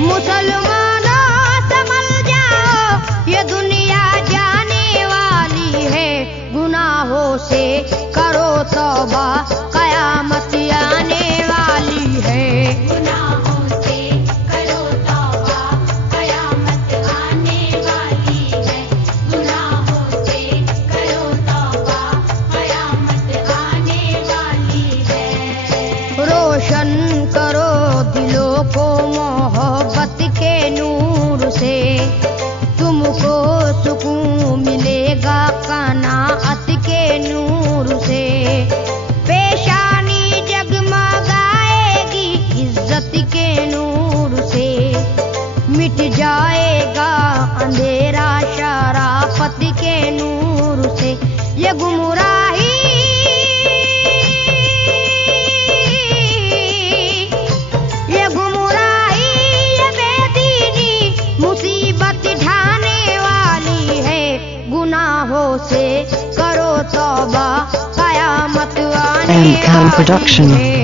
मुसलमानों संभल जाओ, ये दुनिया जाने वाली है। गुनाहों से करो तौबा, कयामत आने वाली है। गुनाहों से करो तौबा, कयामत आने वाली है। गुनाहों से करो तौबा, कयामत आने वाली है। रोशन करो दिलों को मोहब्बत के नूर से, तुमको सुकून मिलेगा कनाअत के नूर से। पेशानी जगमगाएगी इज्जत के नूर से, मिट जाएगा अंधेरा शराफत के नूर से। ये गुमराही, ये गुमराही, ये बेदीनी मुसीबत ढाने वाली है। गुनाहों से करो तौबा, कयामत आने M-Cam वाली Production. है।